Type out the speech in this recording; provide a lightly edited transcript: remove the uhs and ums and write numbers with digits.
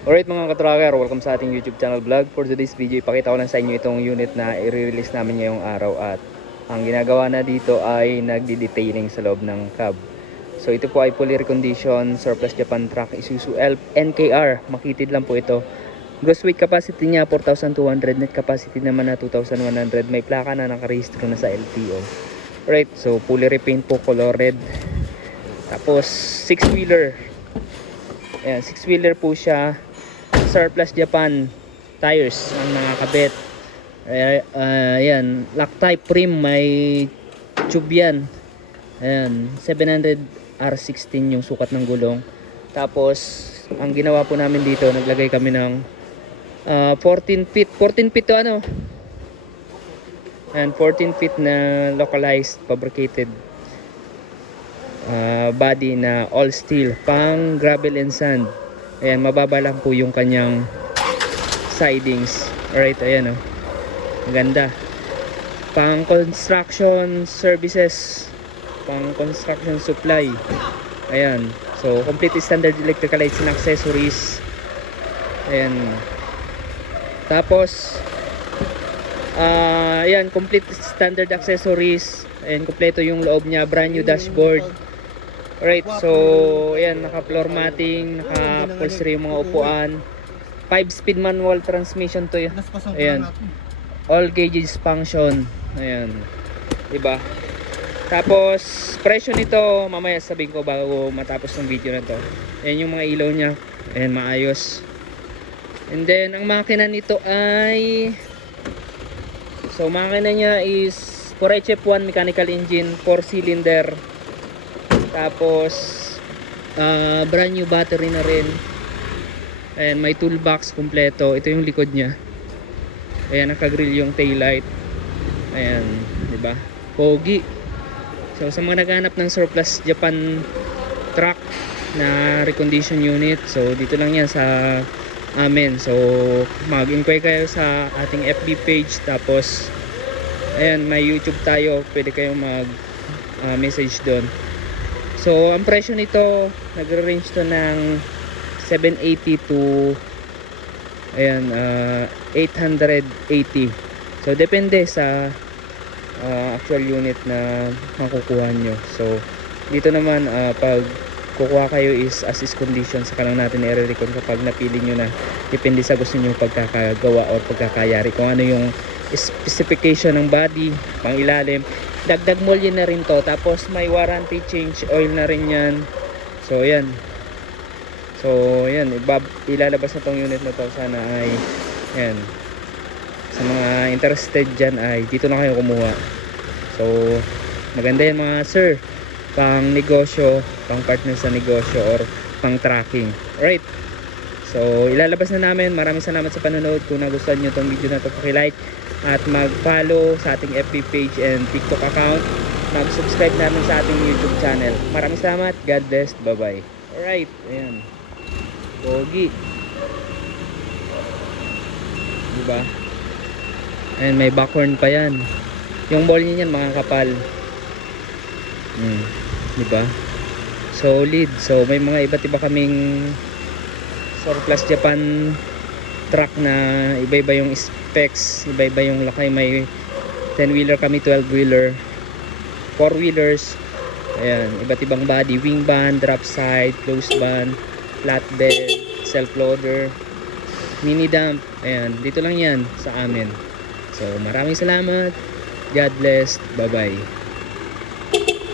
Alright mga katracker, welcome sa ating YouTube channel vlog. For today's video, ipakita ko lang sa inyo itong unit na i-release namin ngayong araw. At ang ginagawa na dito ay nagdi-detailing sa loob ng cab. So ito po ay fully reconditioned surplus Japan truck Isuzu Elf NKR. Makitid lang po ito. Gross weight capacity niya 4,200, net capacity naman na 2,100. May plaka na nakarehistro na sa LTO. Alright, so fully repaint po, color red. Tapos 6-wheeler. Ayan, 6-wheeler po siya. Surplus Japan tires ang nakakabit. Ayan, Loctite rim, may tube yan. Ayan, 700 R16 yung sukat ng gulong. Tapos ang ginawa po namin dito, naglagay kami ng 14 feet to ano. Ayan, 14 feet na localized fabricated body na all steel, pang gravel and sand. Ayan, mababa lang po yung kanyang sidings. Alright, ayan o. Maganda. Pang construction services, pang construction supply. Ayan. So, complete standard electrical lights and accessories. Ayan. Tapos, ayan, complete standard accessories. Ayan, kompleto yung loob niya. Brand new dashboard. Alright, so ayan, naka floor matting, naka upholstery yung mga upuan. 5-speed manual transmission to. Ayan, all gauges function. Ayan, diba? Tapos presyo nito mamaya sabihin ko bago matapos ng video na to. Ayan yung mga ilaw nya. Ayan, maayos. And then ang makina nito ay, so makina nya is 4HF1 mechanical engine, 4-cylinder. Tapos brand new battery na rin. Ayan, may toolbox kompleto. Ito yung likod nya. Ayan, naka-grill yung taillight. Ayan, diba? Pogi. So sa mga naghanap ng surplus Japan truck na recondition unit, so dito lang yan sa amin. So mag-inquire kayo sa ating FB page. Tapos ayan, may YouTube tayo, pwede kayong mag message doon. So ang presyo nito, nagre-range to ng 780 to ayan, 880. So depende sa actual unit na makukuha nyo. So dito naman pag kukuha kayo is as is condition, saka lang natin i-recon kapag napili nyo na. Depende sa gusto nyo pagkakagawa o pagkakayari, kung ano yung specification ng body, pang ilalim. Dagdag molye na rin to. Tapos may warranty change oil na rin yan. So yan. So yan, ilalabas na tong unit na to. Sana ay yan, sa mga interested dyan ay dito na kayo kumuha. So maganda yan mga sir, pang negosyo, pang partner sa negosyo, or pang tracking. Alright, so ilalabas na namin. Maraming salamat sa panonood. Kung nagustuhan nyo tong video na to, paki-like at mag-follow sa ating FB page and TikTok account. Mag-subscribe namin sa ating YouTube channel. Maraming salamat. God bless. Bye-bye. Alright, ayan. Pogi. Diba? Ayan, may backhorn pa yan. Yung ball niya yan, mga kapal. Diba? Solid. So, may mga iba't iba kaming surplus Japan truck na iba-iba yung specs, iba-iba yung lakay. May 10-wheeler kami, 12-wheeler, 4-wheelers. Ayan, iba't ibang body, wing band, drop side, closed band, flatbed, self loader, mini dump. Ayan, dito lang yan sa amin. So maraming salamat. God bless. Bye bye.